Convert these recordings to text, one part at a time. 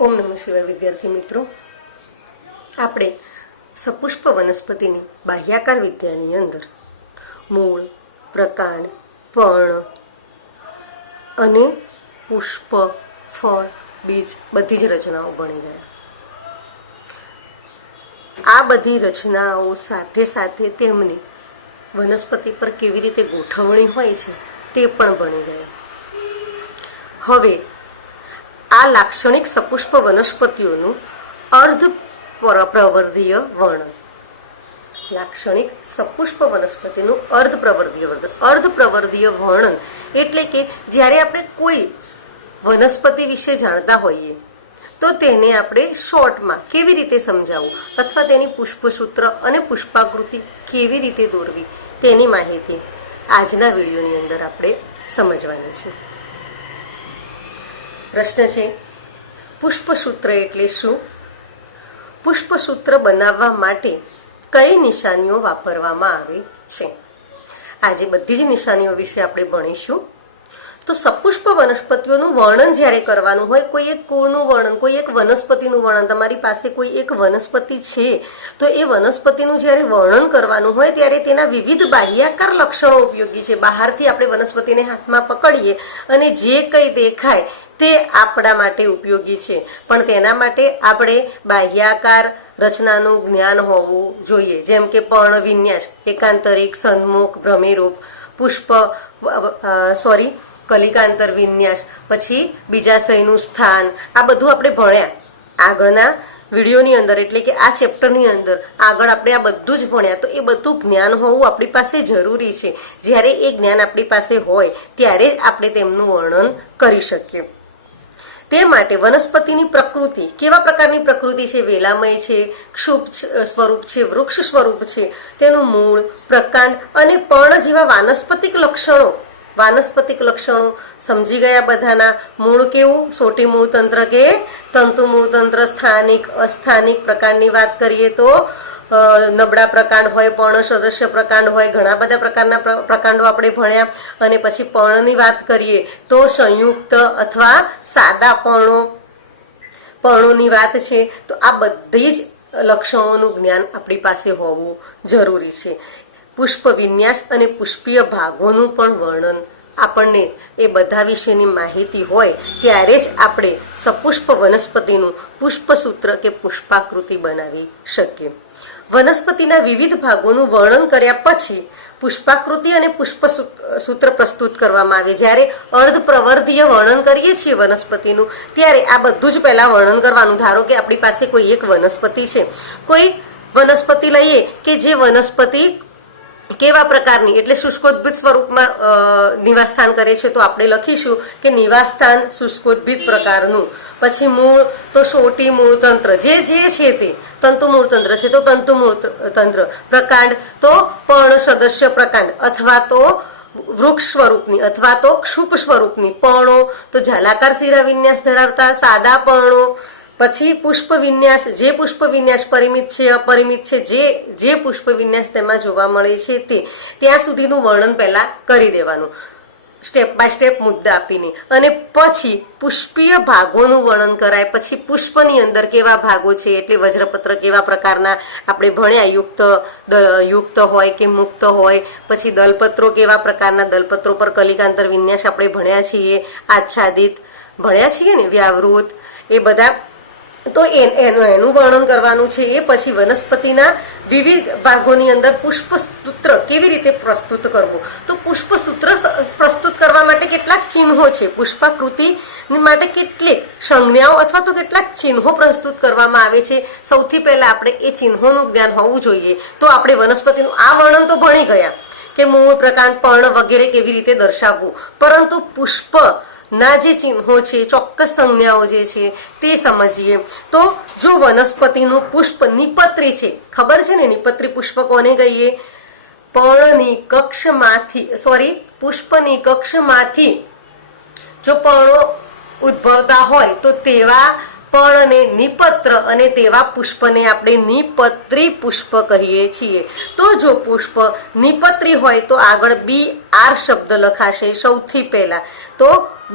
ओम नमः शिवाय विद्यार्थी मित्रों, આપણે સપુષ્પ વનસ્પતિની બાહ્યાકાર વિદ્યાની અંદર મૂળ, પ્રકાંડ, પર્ણ અને પુષ્પ, ફળ, બીજ બધી જ રચનાઓ ભણી ગયા। આ બધી રચનાઓ સાથે સાથે તેમની વનસ્પતિ પર કેવી રીતે ગોઠવણી હોય છે તે પણ ભણી ગયા। હવે આ લાક્ષણિક સપુષ્પ વનસ્પતિઓનું અર્ધ પ્રવર્ધીય વર્ણન। લાક્ષણિક સપુષ્પ વનસ્પતિનું અર્ધ પ્રવર્ધીય વર્ણન એટલે કે જ્યારે આપણે કોઈ વનસ્પતિ વિશે જાણતા હોઈએ તો તેને આપણે શોર્ટમાં કેવી રીતે સમજાવવું અથવા તેની પુષ્પસૂત્ર અને પુષ્પાકૃતિ કેવી રીતે દોરવી તેની માહિતી આજના વિડીયોની અંદર આપણે સમજવાની છે। પ્રશ્ન છે, પુષ્પસૂત્ર એટલે શું? પુષ્પસૂત્ર બનાવવા માટે કઈ નિશાનીઓ વાપરવામાં આવે છે? આજે બધી જ નિશાનીઓ વિશે આપણે ભણીશું। તો સપુષ્પ વનસ્પતિઓનું વર્ણન જ્યારે કરવાનું હોય, કોઈ એક કુળનું વર્ણન, કોઈ એક વનસ્પતિનું વર્ણન, તમારી પાસે કોઈ એક વનસ્પતિ છે તો એ વનસ્પતિનું જ્યારે વર્ણન કરવાનું હોય ત્યારે તેના વિવિધ બાહ્યાકાર લક્ષણો ઉપયોગી છે। બહારથી આપણે વનસ્પતિને હાથમાં પકડીએ અને જે કંઈ દેખાય તે આપણા માટે ઉપયોગી છે, પણ તેના માટે આપણે બાહ્યાકાર રચનાનું જ્ઞાન હોવું જોઈએ। જેમ કે પર્ણ વિન્યાસ, એકાંતરિક, સન્મુખ, ભ્રમિરૂપ, પુષ્પ કલિકાંતર વિન્યાસ, પછી બીજાશયનું સ્થાન, આ બધું આપણે ભણ્યા આગળના વિડીયોની અંદર, એટલે કે આ ચેપ્ટરની અંદર આગળ આપણે આ બધું જ ભણ્યા। તો એ બધું જ્ઞાન હોવું આપણી પાસે જરૂરી છે। જ્યારે એ જ્ઞાન આપણી પાસે હોય ત્યારે જ આપણે તેમનું વર્ણન કરી શકીએ। તે માટે વનસ્પતિની પ્રકૃતિ, કેવા પ્રકારની પ્રકૃતિ છે, વેલામય છે, ક્ષુપ સ્વરૂપ છે, વૃક્ષ સ્વરૂપ છે, તેનું મૂળ, પ્રકાંડ અને પર્ણ જેવા વાનસ્પતિક લક્ષણો સમજી ગયા બધાના। મૂળ કેવું, સોટી મૂળ તંત્ર કે તંતુ મૂળ તંત્ર, સ્થાનિક, અસ્થાનિક પ્રકાંડની વાત કરીએ તો નબળા પ્રકાંડ હોય, પર્ણ સદસ્ય પ્રકાંડ હોય, ઘણા બધા પ્રકારના પ્રકાંડો આપણે ભણ્યા। અને પછી પર્ણની વાત કરીએ તો સંયુક્ત અથવા સાદા પર્ણોની વાત છે। તો આ બધી જ લક્ષણોનું જ્ઞાન આપણી પાસે હોવું જરૂરી છે। પુષ્પ વિન્યાસ અને પુષ્પીય ભાગોનું પણ વર્ણન આપણને એ બધા વિશેની માહિતી હોય ત્યારે જ આપણે સપુષ્પ વનસ્પતિનું પુષ્પસૂત્ર કે પુષ્પાકૃતિ બનાવી શકીએ। વનસ્પતિના વિવિધ ભાગોનું વર્ણન કર્યા પછી પુષ્પાકૃતિ અને પુષ્પસૂત્ર પ્રસ્તુત કરવામાં આવે। જ્યારે અર્ધ પ્રવર્ધીય વર્ણન કરીએ છીએ વનસ્પતિનું ત્યારે આ બધું જ પહેલા વર્ણન કરવાનું। ધારો કે આપણી પાસે કોઈ એક વનસ્પતિ છે, કોઈ વનસ્પતિ લઈએ કે જે વનસ્પતિ કેવા પ્રકારની, એટલે શુષ્કોદ્ભિદ સ્વરૂપમાં નિવાસસ્થાન કરે છે તો આપણે લખીશું કે નિવાસસ્થાન શુષ્કોદ્ભિદ પ્રકારનું। પછી મૂળ તો સોટી મૂળ તંત્ર, જે છે તે તંતુ મૂળ તંત્ર છે તો તંતુ મૂળ તંત્ર, પ્રકાંડ તો પર્ણ સદસ્ય પ્રકાંડ અથવા તો વૃક્ષ સ્વરૂપની અથવા તો ક્ષુપ સ્વરૂપની, પર્ણો તો ઝાલાકાર શિરા વિન્યાસ ધરાવતા સાદા પર્ણો। પછી પુષ્પ વિન્યાસ, જે પુષ્પ વિન્યાસ પરિમિત છે, અપરિમિત છે, જે પુષ્પ વિન્યાસ તેમાં જોવા મળે છે તે, ત્યાં સુધીનું વર્ણન પહેલા કરી દેવાનું, સ્ટેપ બાય સ્ટેપ મુદ્દા આપીને। અને પછી પુષ્પીય ભાગોનું વર્ણન કરાય। પછી પુષ્પની અંદર કેવા ભાગો છે, એટલે વજ્રપત્ર કેવા પ્રકારના આપણે ભણ્યા, યુક્ત હોય કે મુક્ત હોય। પછી દલપત્રો કેવા પ્રકારના, દલપત્રો પર કલિકાંતર વિન્યાસ આપણે ભણ્યા છીએ, આચ્છાદિત ભણ્યા છીએ ને, વ્યાવૃત, એ બધા તો એનું વર્ણન કરવાનું છે। એ પછી વનસ્પતિના વિવિધ ભાગોની અંદર પુષ્પસૂત્ર કેવી રીતે પ્રસ્તુત કરવું, તો પુષ્પસૂત્ર પ્રસ્તુત કરવા માટે કેટલાક ચિહ્નો છે, પુષ્પાકૃતિ માટે કેટલીક સંજ્ઞાઓ અથવા તો કેટલાક ચિહ્નો પ્રસ્તુત કરવામાં આવે છે। સૌથી પહેલા આપણે એ ચિહ્નોનું જ્ઞાન હોવું જોઈએ। તો આપણે વનસ્પતિનું આ વર્ણન તો ભણી ગયા કે મૂળ, પ્રકાંડ, પર્ણ વગેરે કેવી રીતે દર્શાવવું, પરંતુ પુષ્પ ના જે ચિહ્નો છે, ચોક્કસ સંજ્ઞાઓ જે છે તે સમજીએ। તો જો વનસ્પતિનું પુષ્પ નિપત્રી છે, ખબર છે ને નિપત્રી પુષ્પ કોને કહીએ? પુષ્પની કક્ષમાંથી જો પર્ણો ઉદ્ભવતા હોય તો તેવા પર્ણને નિપત્ર અને તેવા પુષ્પને આપણે નિપત્રી પુષ્પ કહીએ છીએ। તો જો પુષ્પ નિપત્રી હોય તો આગળ BR શબ્દ લખાશે સૌથી પહેલા, તો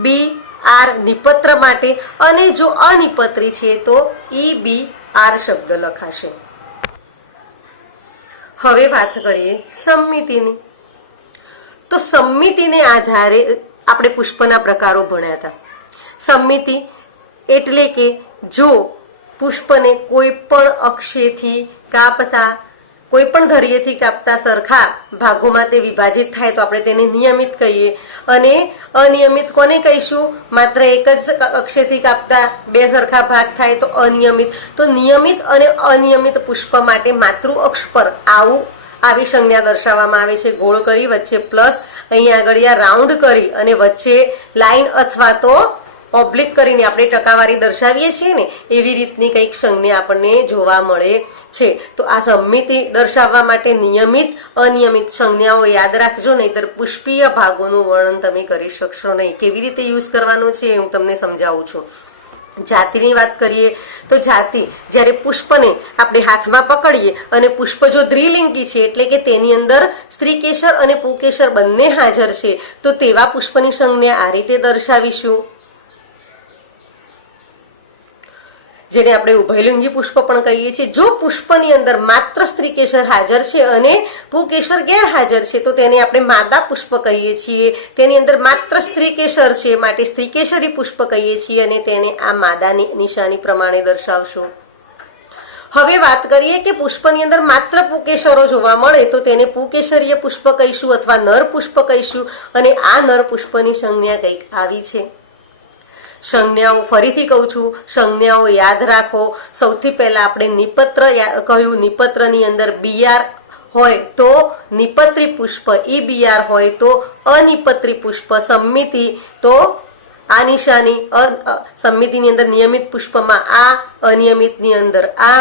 બી આર નિપત્ર માટે, અને જો અનિપત્રી છે તો EBR શબ્દ લખાશે. હવે વાત કરીએ સંમિતિની. તો સંમિતિને આધારે આપણે પુષ્પના પ્રકારો ભણ્યા હતા. સંમિતિ એટલે કે જો પુષ્પને કોઈ પણ અક્ષેથી કાપતા, કોઈ પણ ધૈર્યથી કાપતા સરખા ભાગોમાં તે વિભાજિત થાય તો આપણે તેને નિયમિત કહીએ. અને અનિયમિત કોને કહીશું? માત્ર એક જ અક્ષેથી કાપતા બે સરખા ભાગ થાય તો અનિયમિત. તો નિયમિત અને અનિયમિત પુષ્પ માટે માતૃ અક્ષ પર આવી સંજ્ઞા દર્શાવવામાં આવે છે. ગોળ કરી, વચ્ચે પ્લસ, અહીંયા આગળ રાઉન્ડ કરી અને વચ્ચે લાઈન અથવા તો ઓબ્લિક કરીને આપણે ટકાવારી દર્શાવીએ છીએ ને, એવી રીતની કંઈક સંજ્ઞા આપણને જોવા મળે છે. તો આ સંમિતિ દર્શાવવા માટે નિયમિત અનિયમિત સંજ્ઞાઓ યાદ રાખજો, નહીતર પુષ્પીય ભાગોનું વર્ણન તમે કરી શકશો નહીં. કેવી રીતે યુઝ કરવાનું છે હું તમને સમજાવું છું. જાતિની વાત કરીએ તો જાતિ જ્યારે પુષ્પને આપણે હાથમાં પકડીએ અને પુષ્પ જો દ્વિલિંગી છે એટલે કે તેની અંદર સ્ત્રીકેસર અને પુંકેસર બંને હાજર છે તો તેવા પુષ્પની સંજ્ઞા આ રીતે દર્શાવીશું, જેને આપણે ઉભયલિંગી પુષ્પ પણ કહીએ છીએ. જો પુષ્પની અંદર માત્ર સ્ત્રીકેસર હાજર છે અને પુંકેસર ગેરહાજર છે તો તેને આપણે માદા પુષ્પ કહીએ છીએ. તેની અંદર માત્ર સ્ત્રીકેસર છે માટે સ્ત્રીકેસરી પુષ્પ કહીએ છીએ અને તેને આ માદાની નિશાની પ્રમાણે દર્શાવશું. હવે વાત કરીએ કે પુષ્પની અંદર માત્ર પુંકેસરો જોવા મળે તો તેને પુંકેસરીય પુષ્પ કહીશું અથવા નર પુષ્પ કહીશું. અને આ નર પુષ્પની સંજ્ઞા કંઈક આવી છે. સંજ્ઞાઓ ફરીથી કહું છું, સંજ્ઞાઓ યાદ રાખો. સૌથી પહેલા આપણે નિપત્ર કહ્યું. નિપત્રની અંદર BR હોય તો નિપત્રી પુષ્પ, EBR હોય તો અનિપત્રી પુષ્પ. સંમિતિ તો આ નિશાની, સંમિતિની અંદર નિયમિત પુષ્પમાં આ, અનિયમિતની અંદર આ.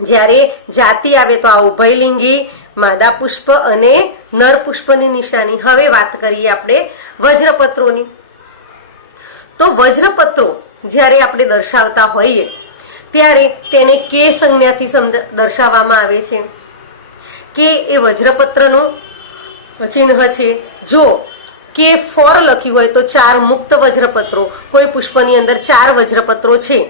જ્યારે જાતિ આવે તો આ ઉભયલિંગી માદા પુષ્પ અને નર પુષ્પની નિશાની. હવે વાત કરીએ આપણે વજ્રપત્રોની. તો વજ્રપત્રો જ્યારે આપણે દર્શાવતા હોઈએ ત્યારે તેને કે સંજ્ઞાથી દર્શાવવામાં આવે છે. કે એ વજ્રપત્રનું ચિહ્ન છે. જો K4 લખ્યું હોય તો 4 મુક્ત વજ્રપત્રો. કોઈ પુષ્પની અંદર 4 વજ્રપત્રો છે.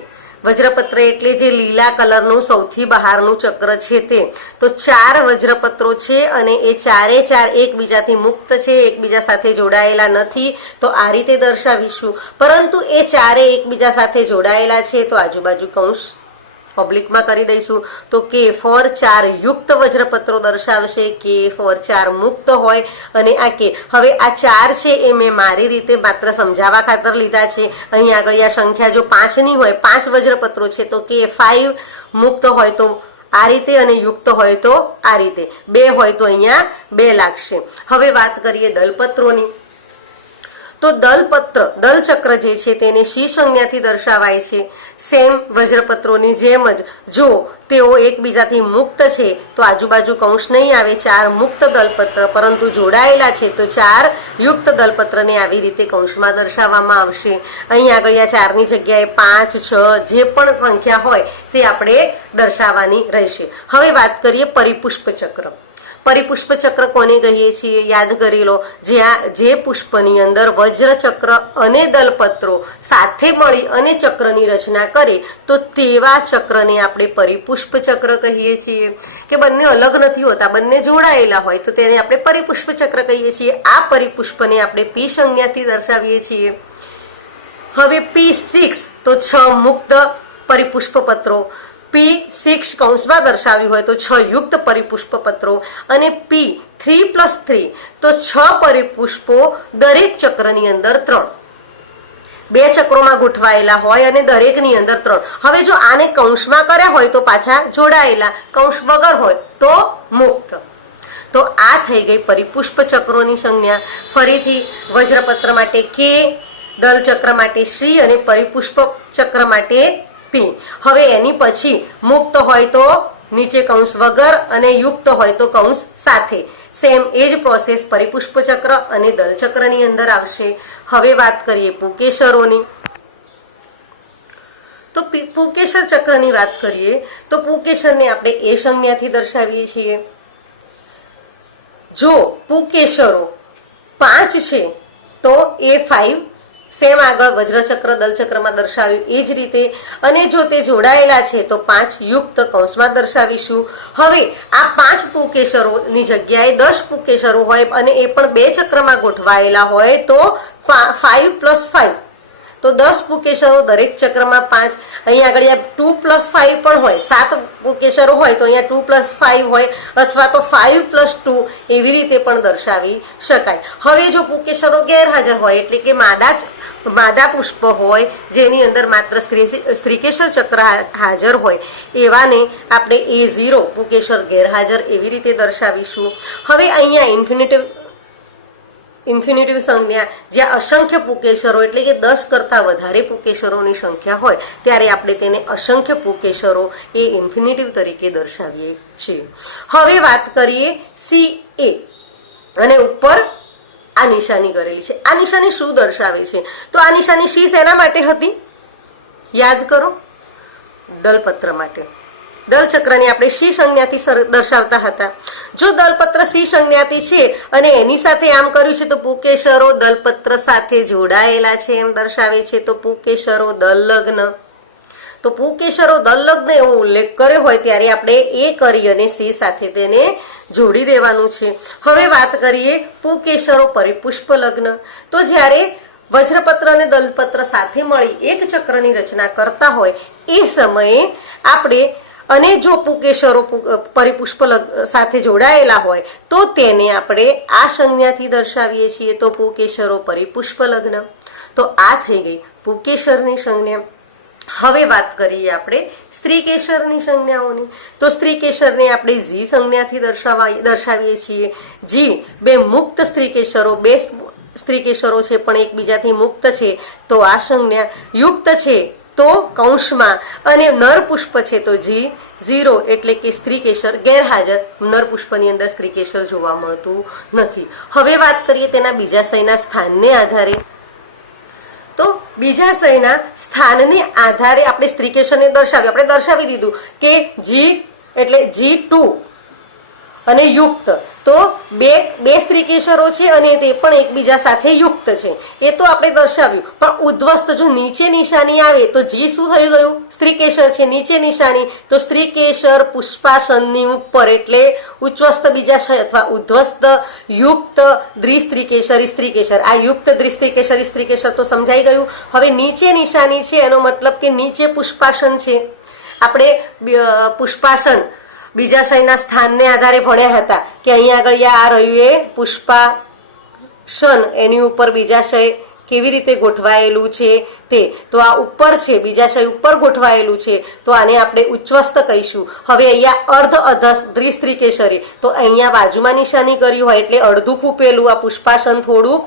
વજ્રપત્ર એટલે જે લીલા કલરનું સૌથી બહારનું ચક્ર છે તે. તો 4 વજ્રપત્રો છે અને એ ચારે ચાર એકબીજાથી મુક્ત છે, એકબીજા સાથે જોડાયેલા નથી. તો આ રીતે દર્શાવીશું. પરંતુ એ ચારે એકબીજા સાથે જોડાયેલા છે તો આજુબાજુ કૌંસ ઓબ્લિકમાં કરી દઈશું. તો K4 4 યુક્ત વજ્રપત્રો દર્શાવશે, K4 4 મુક્ત હોય અને આ કે. હવે આ 4 છે એ મેં મારી રીતે માત્ર સમજાવવા ખાતર લીધા છે. અહીં આગળ આ સંખ્યા જો 5ની હોય, 5 વજ્રપત્રો છે તો K5 મુક્ત હોય તો આ રીતે અને યુક્ત હોય તો આ રીતે. 2 હોય તો અહીંયા 2 લાગશે. હવે વાત કરીએ દલપત્રોની. તો દલચક્ર જે છે તેને શી સંજ્ઞાથી દર્શાવાય છે? સેમ વજ્રપત્રોની જેમ જ જો તેઓ એકબીજાથી મુક્ત છે તો આજુબાજુ કૌંસ નહીં આવે. 4 મુક્ત દલપત્ર પરંતુ જોડાયેલા છે તો 4 યુક્ત દલપત્રને આવી રીતે કૌંસમાં દર્શાવવામાં આવશે. અહીં આગળ આ 4ની જગ્યાએ 5, 6 જે પણ સંખ્યા હોય તે આપણે દર્શાવવાની રહેશે. હવે વાત કરીએ પરિપુષ્પ ચક્ર. પરિપુષ્પ ચક્ર કોને કહીએ છીએ? યાદ કરી લો. જે પુષ્પની અંદર વજ્ર ચક્ર અને દલપત્રો સાથે મળી અને ચક્રની રચના કરે તો તેવા ચક્રને આપણે પરિપુષ્પ ચક્ર કહીએ છીએ. કે બંને અલગ નથી હોતા, બંને જોડાયેલા હોય તો તેને આપણે પરિપુષ્પ ચક્ર કહીએ છીએ. આ પરિપુષ્પને આપણે P સંજ્ઞાથી દર્શાવીએ છીએ. હવે P6 તો 6 મુક્ત પરિપુષ્પ પત્રો. P6 કૌંસમાં દર્શાવ્યું હોય તો 6 યુક્ત પરિપુષ્પ પત્રો. અને P3+3 તો 6 પરિપુષ્પો દરેક ચક્રની અંદર 3. 2 ચક્રોમાં ગોઠવાયેલા હોય અને દરેકની અંદર 3. હવે જો આને કૌંસમાં કર્યા હોય તો પાછા જોડાયેલા, કૌંસ વગર હોય તો મુક્ત. તો આ થઈ ગઈ પરિપુષ્પ ચક્રોની સંજ્ઞા. ફરીથી વજ્રપત્ર માટે K, દલચક્ર માટે C અને પરિપુષ્પ ચક્ર માટે P. હવે એની પછી મુક્ત હોય તો નીચે કૌંસ વગર અને યુક્ત હોય તો કૌંસ સાથે. સેમ એ જ પ્રોસેસ પરિપુષ્પ ચક્ર અને દલચક્રની અંદર આવશે. હવે વાત કરીએ પુંકેસરોની. તો પુંકેસર ચક્રની વાત કરીએ તો પુંકેસરને આપણે એ સંજ્ઞાથી દર્શાવીએ છીએ. જો પુંકેસરો 5 છે તો A5 સેમ આગળ વજ્રચક્ર દલચક્રમાં દર્શાવ્યું એ જ રીતે, અને જો તે જોડાયેલા છે તો 5 યુક્ત કૌંસમાં દર્શાવીશું. હવે આ 5 પુકેશરોની જગ્યાએ 10 પુકેશરો હોય અને એ પણ 2 ચક્રમાં ગોઠવાયેલા હોય તો 5 + 5, તો 10 પુકેશરો દરેક ચક્રમાં 5. અહીંયા આગળ 2 + 5 પણ હોય, 7 પુકેશરો હોય તો અહીંયા 2 + 5 હોય, અથવા તો 5 + 2 એવી રીતે પણ દર્શાવી શકાય. હવે જો પુકેશરો ગેરહાજર હોય એટલે કે માદા પુષ્પ હોય જેની અંદર માત્ર સ્ત્રીકેશર ચક્ર હાજર હોય એવાને આપણે A0 પુકેશર ગેરહાજર એવી રીતે દર્શાવીશું. હવે અહીંયા ઇન્ફિનિટિવ સંજ્ઞા જ્યાં અસંખ્ય પુકેશરો એટલે કે 10 કરતા વધારે પુકેશરોની સંખ્યા હોય ત્યારે આપણે તેને અસંખ્ય પુકેશરો એ ઇન્ફિનિટિવ તરીકે દર્શાવીએ છીએ. હવે વાત કરીએ CA, અને ઉપર આ નિશાની કરેલી છે. આ નિશાની શું દર્શાવે છે? તો આ નિશાની C શેના માટે હતી? યાદ કરો, દલપત્ર માટે. દલચક્રને આપણે C સંજ્ઞાથી દર્શાવતા હતા. જો દલપત્ર C સંજ્ઞાથી છે અને એની સાથે આમ કર્યું છે તો પુકેશરો દલપત્ર સાથે જોડાયેલા છે એમ દર્શાવે છે, તો પુકેશરો દલલગ્ન. તો પુકેશરો દલલગ્ન એવો ઉલ્લેખ કર્યો હોય ત્યારે આપણે એ કરી અને C સાથે તેને જોડી દેવાનું છે. હવે વાત કરીએ પુકેશરો પરિપુષ્પ લગ્ન. તો જ્યારે વજ્રપત્ર અને દલપત્ર સાથે મળી એક ચક્રની રચના કરતા હોય એ સમયે આપણે, અને જો પુકેશરો પરિપુષ્પ સાથે જોડાયેલા હોય તો તેને આપણે આ સંજ્ઞાથી દર્શાવીએ છીએ, તો પુકેશરો પરિપુષ્પ લગ્ન. તો આ થઈ ગઈ પુકેશરની સંજ્ઞા. હવે વાત કરીએ આપણે સ્ત્રીકેશરની સંજ્ઞાઓની. તો સ્ત્રીકેશરને આપણે G સંજ્ઞાથી દર્શાવીએ છીએ. G બે મુક્ત સ્ત્રીકેશરો, 2 સ્ત્રીકેશરો છે પણ એકબીજાથી મુક્ત છે તો આ સંજ્ઞા. યુક્ત છે તો કૌંસમાં, અને નર પુષ્પ છે તો G0 એટલે કે સ્ત્રીકેશર ગેરહાજર. નર પુષ્પની અંદર સ્ત્રીકેશર જોવા મળતું નથી. હવે વાત કરીએ તેના બીજાશયના સ્થાનને આધારે. તો બીજાશયના સ્થાનને આધારે આપણે સ્ત્રીકેશરને દર્શાવ્યું. આપણે દર્શાવી દીધું કે G એટલે G2 અને યુક્ત, તો બે સ્ત્રીકેશરો છે અને તે પણ એકબીજા સાથે યુક્ત છે, એ તો આપણે દર્શાવ્યું. પણ ઉદ્ધ્વસ્ત જો નીચે નિશાની આવે તો G શું થઈ ગયું? સ્ત્રીકેશર છે, નીચે નિશાની તો સ્ત્રીકેશર પુષ્પાસનની ઉપર એટલે ઉચ્ચસ્ત બીજાશય અથવા ઉદ્ધ્વસ્ત યુક્ત દ્વિસ્ત્રીકેશરી સ્ત્રીકેશર. આ યુક્ત દ્વિસ્ત્રીકેશરી સ્ત્રીકેશર તો સમજાઈ ગયું. હવે નીચે નિશાની છે એનો મતલબ કે નીચે પુષ્પાસન છે. આપણે પુષ્પાસન બીજાશયના સ્થાનને આધારે ભણ્યા હતા કે અહીંયા આગળ આ રહ્યું એ પુષ્પાસન, એની ઉપર બીજાશય કેવી રીતે ગોઠવાયેલું છે તે. તો આ ઉપર છે, બીજાશય ઉપર ગોઠવાયેલું છે તો આને આપણે ઉચ્ચસ્ત કહીશું. હવે અહીંયા અર્ધ અધસ્ત દ્વિસ્ત્રીકેશરી, તો અહીંયા બાજુમાં નિશાની કરી હોય એટલે અડધું ખૂપેલું આ પુષ્પાસન થોડુંક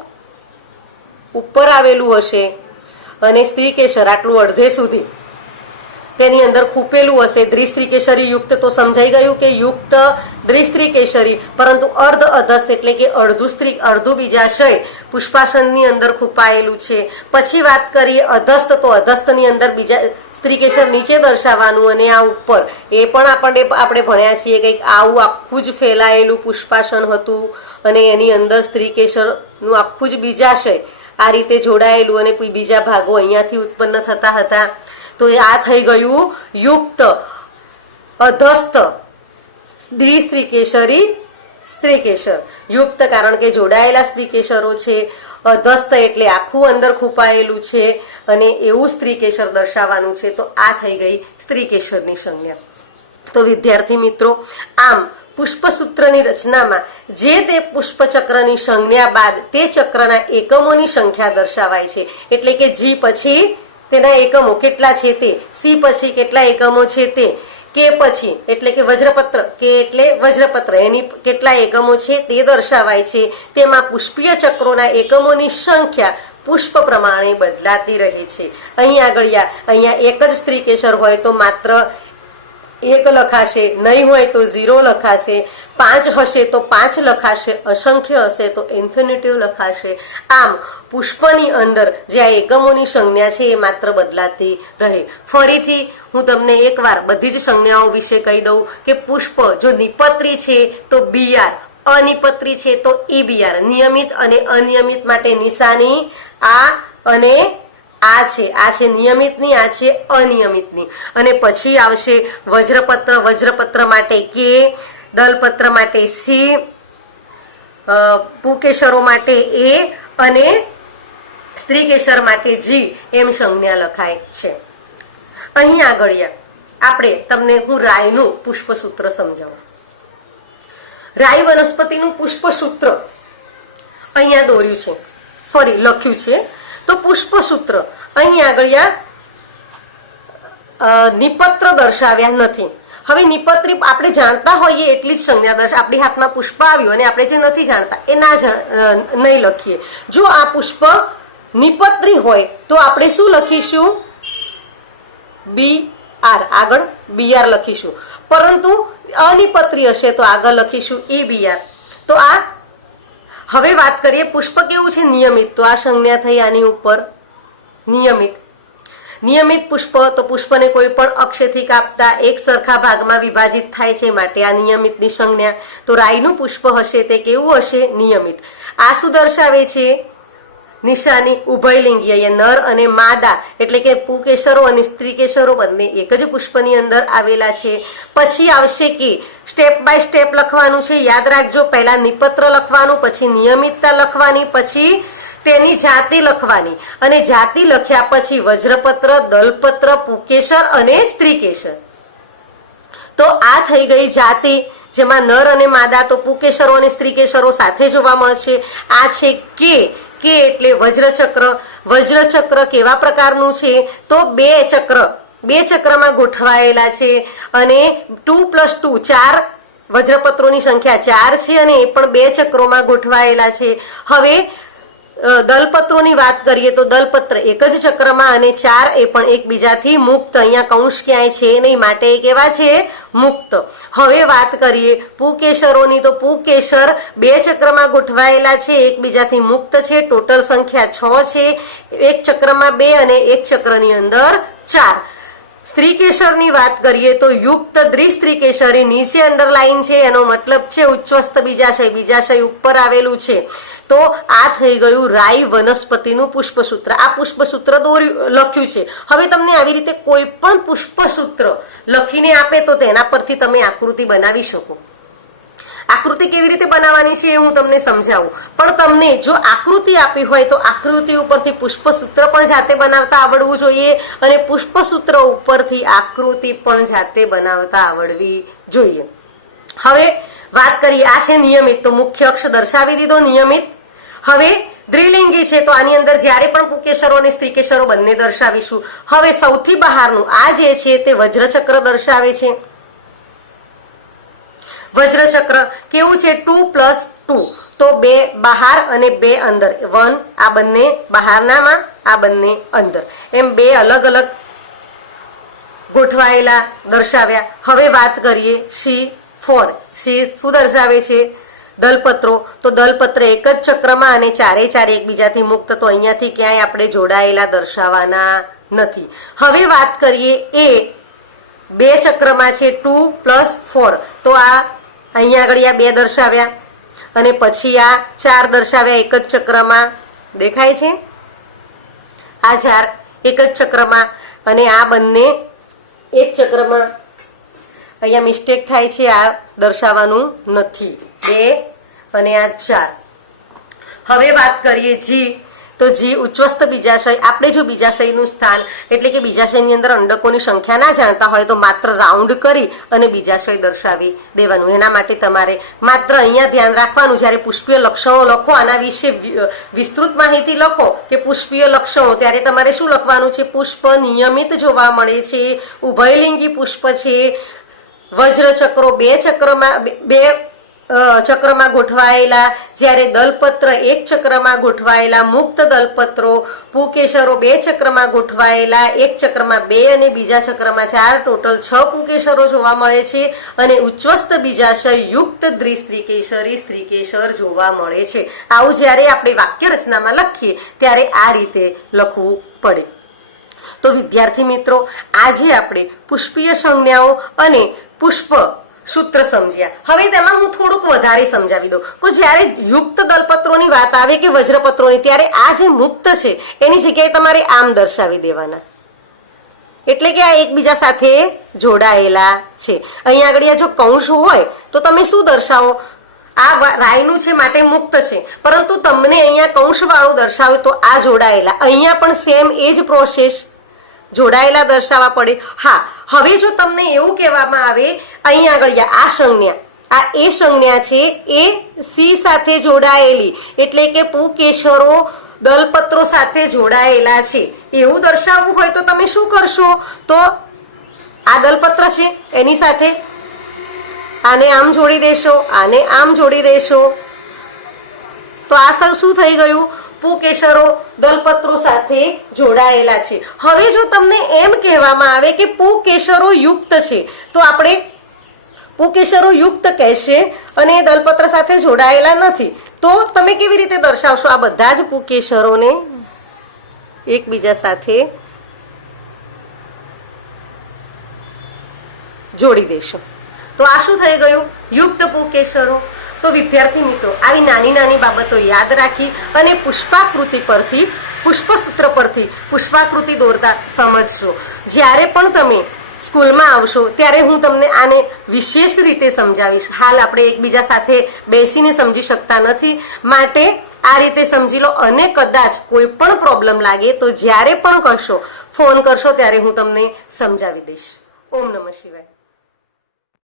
ઉપર આવેલું હશે, અને સ્ત્રીકેશર આટલું અડધે સુધી તેની અંદર ખૂપેલું હશે. દ્વિસ્ત્રીકેશરી યુક્ત તો સમજાઈ ગયું કે યુક્ત દ્વિસ્ત્રીકેશરી, પરંતુ અર્ધ અધસ્ત એટલે કે અડધું બીજાશય પુષ્પાસનની અંદર ખૂપાયેલું છે. પછી વાત કરીએ અધસ્ત, તો અધસ્તની અંદર બીજા સ્ત્રીકેશર નીચે દર્શાવવાનું અને આ ઉપર. એ પણ આપણે ભણ્યા છીએ કે આવું આખું જ ફેલાયેલું પુષ્પાસન હતું અને એની અંદર સ્ત્રીકેશરનું આખું જ બીજાશય આ રીતે જોડાયેલું અને બીજા ભાગો અહીંયાથી ઉત્પન્ન થતા હતા. તો આ થઈ ગયું યુક્ત અધસ્ત દ્વિસ્ત્રીકેશરી સ્ત્રીકેશર. યુક્ત કારણ કે જોડાયેલા સ્ત્રીકેશરો છે, અધસ્ત એટલે આખું અંદર ખૂપાયેલું છે અને એવું સ્ત્રીકેશર દર્શાવવાનું છે. તો આ થઈ ગઈ સ્ત્રીકેશરની સંજ્ઞા. તો વિદ્યાર્થી મિત્રો, આમ પુષ્પસૂત્રની રચનામાં જે તે પુષ્પચક્રની સંજ્ઞા બાદ તે ચક્રના એકમોની સંખ્યા દર્શાવાય છે. એટલે કે G પછી તેના એકમો કેટલા છે તે, C પછી કેટલા એકમો છે તે, K પછી એટલે કે વજ્રપત્ર, K એટલે વજ્રપત્ર, એની કેટલા એકમો છે તે દર્શાવાય છે. તેમાં પુષ્પીય ચક્રોના એકમોની સંખ્યા પુષ્પ પ્રમાણે બદલાતી રહે છે. અહીંયા એક જ સ્ત્રીકેશર હોય તો માત્ર 1 લખાશે, નહીં હોય તો 0 લખાશે, 5 હશે તો 5 લખાશે, અસંખ્ય હશે તો ઇન્ફિનિટિવ લખાશે. આમ પુષ્પની અંદર જે આ એકમોની સંજ્ઞા છે એ માત્ર બદલાતી રહે. ફરીથી હું તમને એકવાર બધી જ સંજ્ઞાઓ વિશે કહી દઉં કે પુષ્પ જો નિપત્રી છે તો BR, અનિપત્રી છે તો EBR. નિયમિત અને અનિયમિત માટે નિશાની આ અને આ છે નિયમિતની, આ છે અનિયમિતની. અને પછી આવશે વજ્રપત્ર. વજ્રપત્ર માટે કે, દલપત્ર માટે સી, પુકેશરો માટે એ અને સ્ત્રીકેશર માટે જી એમ સંજ્ઞા લખાય છે. અહીં આગળ આપણે તમને હું રાયનું પુષ્પસૂત્ર સમજાવું. રાય વનસ્પતિનું પુષ્પસૂત્ર અહીંયા દોર્યું છે, લખ્યું છે. તો પુષ્પસૂત્ર અહીં આગળ નિપત્ર દર્શાવ્યા નથી. હવે નિપત્રી આપણે જાણતા હોઈએ એટલી જ સંજ્ઞા આપણી હાથમાં પુષ્પ આવ્યું અને આપણે જે નથી જાણતા એ નહીં લખીએ. જો આ પુષ્પ નિપત્રી હોય તો આપણે શું લખીશું? બી આર, આગળ બી આર લખીશું. પરંતુ અનિપત્રી હશે તો આગળ લખીશું ઈ બી આર. તો આ હવે વાત કરીએ પુષ્પ કેવું છે? નિયમિત. તો આ સંજ્ઞા થઈ આની ઉપર નિયમિત. નિયમિત પુષ્પ તો પુષ્પને કોઈ પણ અક્ષેથી કાપતા એક સરખા ભાગમાં વિભાજિત થાય છે, માટે આ નિયમિતની સંજ્ઞા. તો રાયનું પુષ્પ હશે તે કેવું હશે? નિયમિત. આ શું દર્શાવે છે? નિશાની ઉભયલિંગી. અહીંયા નર અને માદા એટલે કે પુકેશરો અને સ્ત્રીકેશરો બંને એક જ પુષ્પની અંદર આવેલા છે. પછી આવશે કે સ્ટેપ બાય સ્ટેપ લખવાનું છે. યાદ રાખજો, પહેલા નિપત્ર લખવાનું, પછી નિયમિતતા લખવાની, પછી તેની જાતિ લખવાની અને જાતિ લખ્યા પછી વજ્રપત્ર, દલપત્ર, પુકેશર અને સ્ત્રીકેશર. તો આ થઈ ગઈ જાતિ, જેમાં નર અને માદા તો પુકેશરો અને સ્ત્રીકેશરો સાથે જોવા મળશે. આ છે કે એટલે વજ્રચક્ર. વજ્રચક્ર કેવા પ્રકારનું છે? તો બે ચક્રમાં ગોઠવાયેલા છે અને 2+2 4 વજ્રપત્રોની સંખ્યા 4 છે અને એ પણ બે ચક્રોમાં ગોઠવાયેલા છે. હવે દલપત્રોની વાત કરીએ તો દલપત્ર એક જ ચક્રમાં અને 4 એ પણ એકબીજાથી મુક્ત. અહીંયા કૌંસ ક્યાંય છે નહીં, માટે એ કેવા છે? મુક્ત. હવે વાત કરીએ પુકેશરોની તો પુકેશર બે ચક્રમાં ગોઠવાયેલા છે, એકબીજાથી મુક્ત છે. ટોટલ સંખ્યા 6 છે, એક ચક્રમાં 2 અને એક ચક્રની અંદર 4. સ્ત્રીકેશરની વાત કરીએ તો યુક્ત દ્વિસ્ત્રીકેશર એ નીચે અંડરલાઈન છે, એનો મતલબ છે ઉચ્ચસ્થ બીજાશય. બીજાશય ઉપર આવેલું છે. તો આ થઈ ગયું રાય વનસ્પતિનું પુષ્પસૂત્ર. આ પુષ્પસૂત્ર લખ્યું છે. હવે તમને આવી રીતે કોઈ પણ પુષ્પસૂત્ર લખીને આપે તો તેના પરથી તમે આકૃતિ બનાવી શકો. આકૃતિ કેવી રીતે બનાવવાની છે એ હું તમને સમજાવું, પણ તમને જો આકૃતિ આપી હોય તો આકૃતિ ઉપરથી પુષ્પસૂત્ર પણ જાતે બનાવતા આવડવું જોઈએ અને પુષ્પસૂત્ર ઉપરથી આકૃતિ પણ જાતે બનાવતા આવડવી જોઈએ. હવે વાત કરીએ, આ છે નિયમિત. તો મુખ્ય અક્ષ દર્શાવી દીધો નિયમિત. હવે દ્વિલિંગી છે તો આની અંદર જ્યારે પણ પુકેશરો અને સ્ત્રીકેશરો બંને દર્શાવીશું. હવે સૌથી બહારનું આ જે છે તે વજ્રચક્ર દર્શાવે છે. વજ્રચક્ર કેવું છે? 2+2. તો 2 બહાર અને 2 અંદર. 1 આ બંને બહારનામાં, આ બંને અંદર, એમ 2 અલગ અલગ ગોઠવાયેલા દર્શાવ્યા. હવે વાત કરીએ C4. C શું દર્શાવે છે? દલપત્રો. તો દલપત્ર એક જ ચક્રમાં અને 4 એકબીજાથી મુક્ત. તો અહીંયાથી ક્યાંય આપણે જોડાયેલા દર્શાવવાના નથી. હવે વાત કરીએ એ બે ચક્રમાં છે 2+4. તો આ અહીંયા આગળ આ 2 દર્શાવ્યા અને પછી આ 4 દર્શાવ્યા એક જ ચક્રમાં. દેખાય છે? આ 4 એક જ ચક્રમાં અને આ બંને એક ચક્રમાં. અહીંયા મિસ્ટેક થાય છે, આ દર્શાવવાનું નથી. 2 અને આ 4. હવે વાત કરીએ જી. તો જી ઉચ્ચસ્થ બીજાશય. આપણે જો બીજાશયનું સ્થાન એટલે કે બીજાશયની અંદર અંડકોની સંખ્યા ના જાણતા હોય તો માત્ર રાઉન્ડ કરી અને બીજાશય દર્શાવી દેવાનું. એના માટે તમારે માત્ર અહીંયા ધ્યાન રાખવાનું, જ્યારે પુષ્પીય લક્ષણો લખો, આના વિશે વિસ્તૃત માહિતી લખો કે પુષ્પીય લક્ષણો, ત્યારે તમારે શું લખવાનું છે? પુષ્પ નિયમિત જોવા મળે છે, ઉભયલિંગી પુષ્પ છે, વજ્રચક્રો બે ચક્રમાં ગોઠવાયેલા, જ્યારે દલપત્ર એક ચક્રમાં ગોઠવાયેલા, મુક્ત દલપત્રો, પુકેશરો 2 ચક્રમાં ગોઠવાયેલા, એક ચક્રમાં 2 અને બીજા ચક્રમાં 4, ટોટલ 6 પુકેશરો જોવા મળે છે અને ઉચ્ચસ્થ બીજાશય યુક્ત દ્વિસ્ત્રીકેશરી સ્ત્રીકેશર જોવા મળે છે. આવું જ્યારે આપણે વાક્ય રચનામાં લખીએ ત્યારે આ રીતે લખવું પડે. તો વિદ્યાર્થી મિત્રો, આજે આપણે પુષ્પીય સંજ્ઞાઓ અને પુષ્પ સૂત્ર સમજ્યા. હવે તેમાં હું થોડુંક વધારે સમજાવી દઉં કે જ્યારે યુક્ત દલપત્રોની વાત આવે કે વજ્રપત્રોની, ત્યારે આ જે મુક્ત છે એની જગ્યાએ તમારે આમ દર્શાવી દેવાના, એટલે કે આ એકબીજા સાથે જોડાયેલા છે. અહીંયા આગળ જો કૌંસ હોય તો તમે શું દર્શાવો, આ રાયનું છે માટે મુક્ત છે, પરંતુ તમને અહીંયા કૌંસ વાળું દર્શાવે તો આ જોડાયેલા. અહીંયા પણ સેમ એ જ પ્રોસેસ, જોડાયેલા દર્શાવવા પડે. હા, હવે જો તમને એવું કહેવામાં આવે અહીંયા આગળ આ સંજ્ઞા, આ એ સંજ્ઞા છે એ સી સાથે જોડાયેલી, એટલે કે પુકેશરો દલપત્રો સાથે જોડાયેલા છે એવું દર્શાવવું હોય તો તમે શું કરશો, તો આ દલપત્ર છે એની સાથે આને આમ જોડી દેશો, આને આમ જોડી દેશો, તો આ શું થઈ ગયું, પુકેશરો દલપત્રો સાથે જોડાયેલા છે. હવે જો તમને એમ કહેવામાં આવે કે પુકેશરો યુક્ત છે તો આપણે પુકેશરો યુક્ત કહેશે અને દલપત્ર સાથે જોડાયેલા નથી, તો તમે કેવી રીતે દર્શાવશો, આ બધા જ પુકેશરોને એકબીજા સાથે જોડી દેશો. તો આ શું થઈ ગયું, યુક્ત પુકેશરો. તો વિદ્યાર્થી મિત્રો, આવી નાની નાની બાબતો યાદ રાખી અને પુષ્પાકૃતિ પરથી, પુષ્પસૂત્ર પરથી પુષ્પાકૃતિ દોરતા સમજજો. જ્યારે પણ તમે સ્કૂલમાં આવશો ત્યારે હું તમને આને વિશેષ રીતે સમજાવીશ. હાલ આપણે એકબીજા સાથે બેસીને સમજી શકતા નથી, માટે આ રીતે સમજી લો. અને કદાચ કોઈ પણ પ્રોબ્લેમ લાગે તો જ્યારે પણ કરશો, ફોન કરશો ત્યારે હું તમને સમજાવી દઈશ. ઓમ નમઃ શિવાય.